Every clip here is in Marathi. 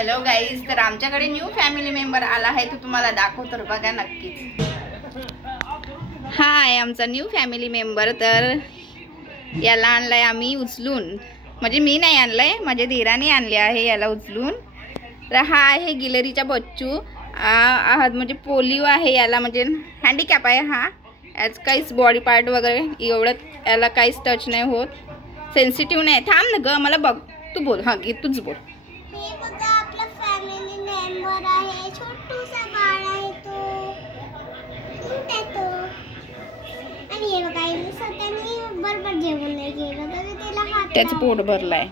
हॅलो गाईज, तर आमच्याकडे न्यू फॅमिली मेंबर आला आहे, तो तुम्हाला दाखवतो तर बघा नक्कीच. हा आहे आमचा न्यू फॅमिली मेंबर. तर याला आणलाय आम्ही उचलून, म्हणजे मी नाही आणलाय, माझ्या धीराने आणले आहे याला उचलून. तर हा आहे गिलरीचा बच्चू. म्हणजे पोलिओ आहे याला, म्हणजे हँडिकॅप आहे हा. याच काहीच बॉडी पार्ट वगैरे एवढं याला काहीच टच नाही होत, सेन्सिटिव्ह नाही. थांब ना ग, मला बघ, तू बोल. हां गी तूच बोल. हे बघा आपला फॅमिली मेंबर आहे, छोटूसा बाळ आहे तो, क्यूट आहे तो. आणि हे बघा मी स्वतःनी बरोबर जेवण नाही केलं तरी त्याला हात त्याचं पोट भरलाय.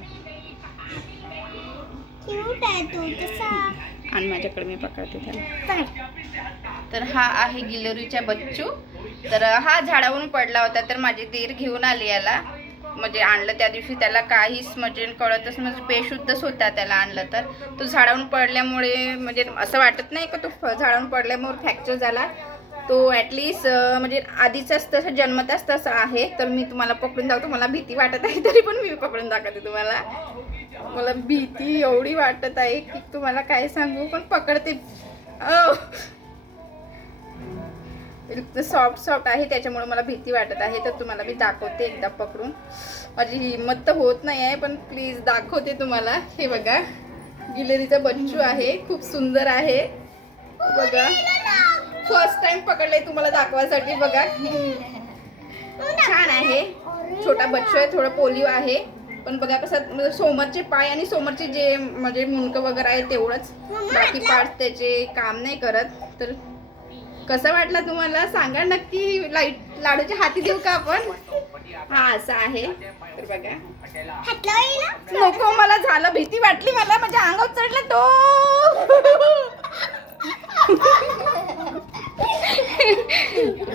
क्यूट आहे तो तसा. आणि माझ्याकडे मी पकडते त्याला. तर हा आहे गिलरीचा बच्चू. तर हा झाडावरून पडला होता, तर माझी दीर घेऊन आली याला. म्हणजे आणलं त्या दिवशी, त्याला काहीच म्हणजे कळतच, म्हणजे बेशुद्धच होता त्याला आणलं. तर तो झाडावरून पडल्यामुळे म्हणजे असं वाटत नाही का तो झाडावरून पडल्यामुळे फ्रॅक्चर झाला. तो ॲटलिस्ट म्हणजे आधीचाच तसं जन्मताच तसं आहे. तर मी तुम्हाला पकडून दाखवतो. मला भीती वाटत आहे तरी पण मी पकडून दाखवते तुम्हाला. मला भीती एवढी वाटत आहे की तुम्हाला काय सांगू, पण पकडते. सॉफ्ट आहे त्याच्यामुळे मला भीती वाटत आहे. तर तुम्हाला मी दाखवते एकदा पकडून. माझी हिंमत तर होत नाही आहे, पण प्लीज दाखवते तुम्हाला. हे बघा, गिलरीचा बच्चू आहे, खूप सुंदर आहे बघा. फर्स्ट टाइम पकडले तुम्हाला दाखवायसाठी. बघा छान आहे, छोटा बच्चू आहे, थोडा पोलिओ आहे. पण बघा कसं समोरचे पाय आणि समोरचे जे म्हणजे मुंडकं वगैरे आहे तेवढंच, बाकी पार्ट त्याचे काम नाही करत. तर कसं वाटलं तुम्हाला सांगा नक्की. लाडूच्या हाती देऊ का आपण? हा असं आहे. तर बघा, नको मला, झालं, भीती वाटली मला, माझ्या अंगावर चढलं तो.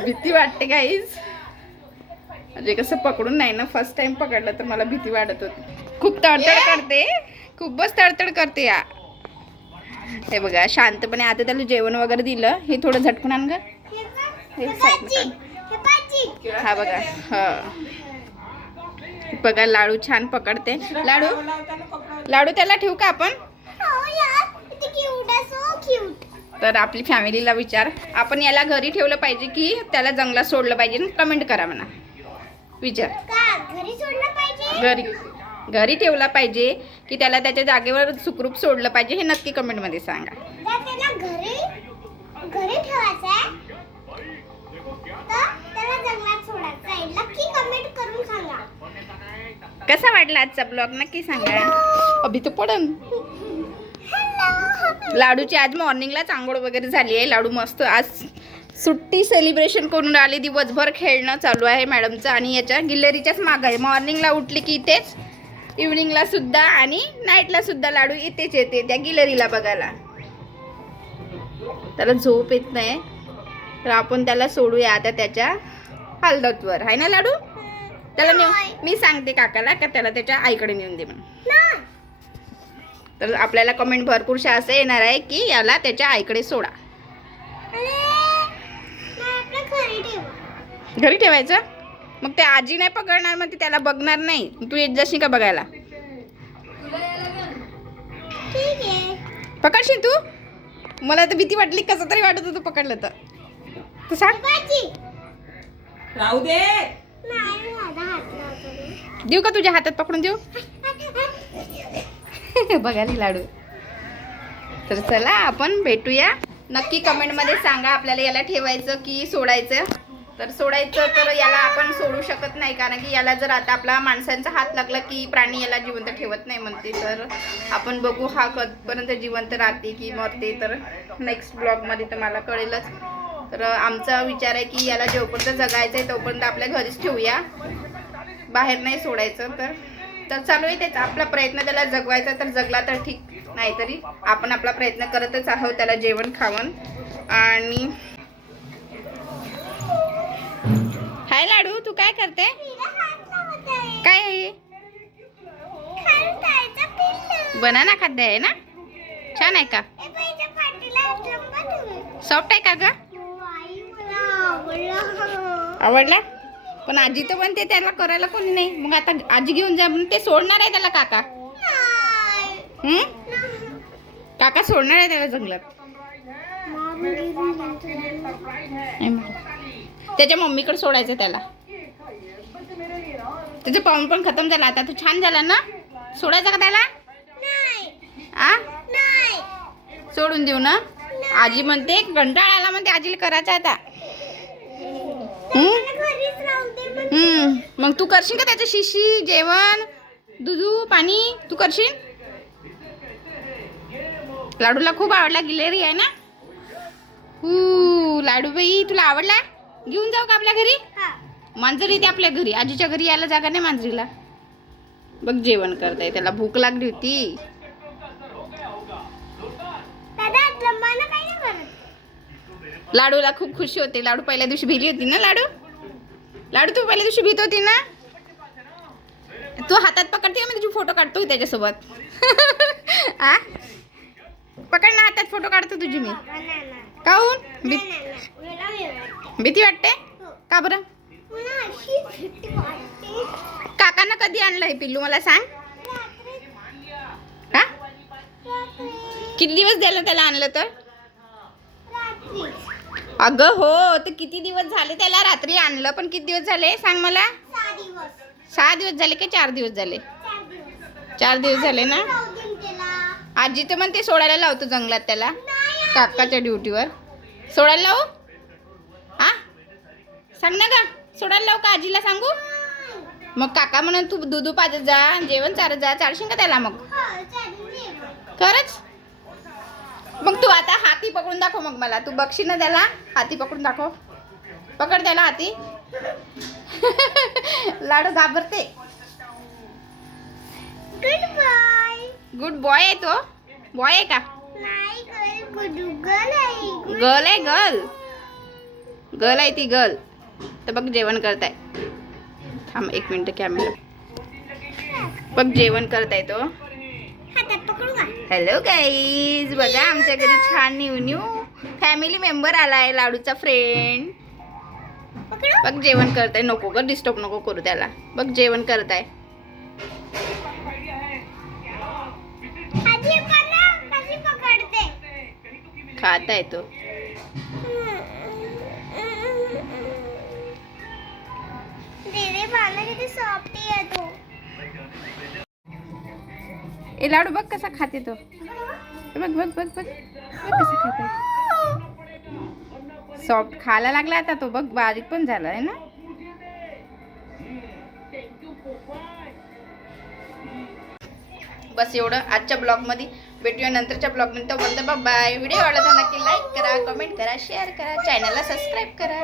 भीती वाटते गाईज, म्हणजे कसं पकडून नाही ना, फर्स्ट टाइम पकडलं तर मला भीती वाटत होती. खूप तडतड करते, खूपच तडतड करते या. हे बघा शांतपणे. आता त्याला जेवण वगैरे दिलं. हे थोडं झटकून आण ग. हा बघा, हा बघा लाडू छान पकडते. लाडू त्याला ठेवू का आपण? तर आपली फॅमिलीला विचार, आपण याला घरी ठेवलं पाहिजे की त्याला जंगलात सोडलं पाहिजे? कमेंट करा म्हणा, विचार. घरी ठेवला पाहिजे की त्याला त्याच्या जागेवर सुखरूप सोडलं पाहिजे? हे नक्की कमेंट मध्ये सांगा. घरी ठेवायचं आहे तर त्याला जंगलात सोडायचं आहे, नक्की कमेंट करून सांगा. कसा वाटला आजचा ब्लॉग नक्की सांगा. अभि तो पडन. लाडूची आज मॉर्निंगलाच आंघोळ वगैरे झाली आहे. लाडू मस्त आज सुट्टी सेलिब्रेशन करून आले. दिवसभर खेळणं चालू आहे मॅडमचं आणि याच्या गिल्लरीच्याच मागं आहे. मॉर्निंगला उठली की इथेच, इव्हनिंगला सुद्धा आणि नाईटला सुद्धा लाडू इथेच येते त्या गिलरीला बघायला. त्याला झोप येत नाही, तर आपण त्याला सोडूया आता त्याच्या हालतवर, आहे ना लाडू? त्याला मी सांगते काकाला का त्याला त्याच्या आईकडे नेऊन दे म्हणून. तर आपल्याला कमेंट भरपूरशा असं येणार आहे की याला त्याच्या आईकडे सोडा. घरी ठेवायचं? मग ते आजी नाही पकडणार, मग ती त्याला बघणार नाही. तू येत जाशील का बघायला? पकडशील तू? मला तर भीती वाटली, कसं तरी वाटत होतं पकडलं तर. तू सांग. राहू दे. देऊ का तुझ्या हातात पकडून देऊ? बघाली लाडू. तर चला आपण भेटूया. नक्की कमेंटमध्ये सांगा आपल्याला याला ठेवायचं की सोडायचं. तर सोडायचं तर याला आपण सोडू शकत नाही, कारण की याला जर आता आपला माणसांचा हात लागला की प्राणी याला जिवंत ठेवत नाही म्हणते. तर आपण बघू हा कधीपर्यंत जिवंत राहते की मरते, तर नेक्स्ट ब्लॉगमध्ये तुम्हाला कळेलच. तर आमचा विचार आहे की याला जेवपर्यंत जगायचं आहे तोपर्यंत आपल्या घरीच ठेवूया, बाहेर नाही सोडायचं. तर चालू आहे त्याचा आपला प्रयत्न त्याला जगवायचा. तर जगला तर ठीक, नाहीतरी आपण आपला प्रयत्न करतच आहोत त्याला जेवण खावण. आणि हाय लाडू, तू काय करते? काय आहे? बनाना खाद्य आहे ना? छान आहे का? सॉफ्ट आहे का ग? आवडला? पण आजी तर म्हणते त्याला करायला कोणी नाही. मग आता आजी घेऊन जा म्हणून ते सोडणार आहे त्याला काका. काका सोडणार आहे त्याला जंगलात. नाही माहित. त्याच्या मम्मीकडे सोडायचं त्याला. त्याचं पाऊण पण खतम झाला आता. तो छान झाला ना. सोडायचा का त्याला? आ सोडून देऊ ना. आजी म्हणते कंटाळा आला म्हणते आजीला करायचं आता. मग तू करशील का त्याचं शिशी जेवण दुधू पाणी तू करशील? लाडूला खूप आवडला. गिलेरी आहे ना. लाडू बाई तुला आवडला. घेऊन जाऊ का आपल्या घरी? मांजर येते आपल्या घरी. आजीच्या घरी यायला जागा नाही मांजरीला. बघ जेवण करताय. त्याला भूक लागली होती. लाडूला खूप खुशी होते. लाडू पहिल्या दिवशी भिली होती ना. लाडू तू पहिल्या दिवशी भीत होती ना. तू हातात पकडते मी तुझी फोटो काढतो त्याच्यासोबत. आ पकड ना हातात फोटो काढतो तुझी मी. काहून भीती वाटते का बरं? काकांना कधी आणलं हे पिल्लू मला सांग. हा किती दिवस झाले त्याला आणलं तर? अगं हो तर किती दिवस झाले त्याला रात्री आणलं पण किती दिवस झाले सांग मला. 6 दिवस झाले की 4 दिवस झाले? 4 दिवस झाले ना. आजी तर म्हणते सोडायला लावतो जंगलात त्याला काकाच्या ड्युटीवर. सोडायला लावू? हा सांग ना का सोडायला लावू का आजीला सांगू? मग काका म्हणून तू दूध पाजत जा जेवण चारत जा. चालशील का त्याला मग? खरंच? मग तू आता हाती पकडून दाखव मग मला. तू बघशील ना त्याला. हाती पकडून दाखव. पकड त्याला हाती. लाडू घाबरते. गुड बॉय आहे तो. बॉय आहे का? गर्ल आहे. गर्ल आहे ती गर्ल. तर बघ जेवण करताय. थांब 1 मिनिट कॅमेरा. बघ जेवण करताय तो. हॅलो गाईज बघा आमच्या घरी छान न्यू फॅमिली मेंबर आलाय. लाडूचा फ्रेंड. बघ जेवण करताय. नको ग डिस्टर्ब नको करू त्याला. बघ जेवण करताय. खाता आहे तो. ए लाडू बघ कसा खाते तो. बघ बघ बघ बघ कसा खाते. सॉफ्ट खायला लागला आता तो. बघ बारीक पण झाला आहे ना. बस एवढं आजच्या ब्लॉगमध्ये. भेटूया नंतरच्या ब्लॉगमध्ये. तोपर्यंत बाय. व्हिडिओ आवडला तर नक्की लाईक करा कमेंट करा शेअर करा चॅनलला सबस्क्राईब करा.